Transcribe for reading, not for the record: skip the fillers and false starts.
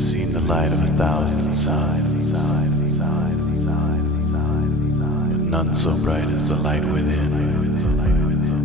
seen the light of 1,000 suns, but none so bright as the light within.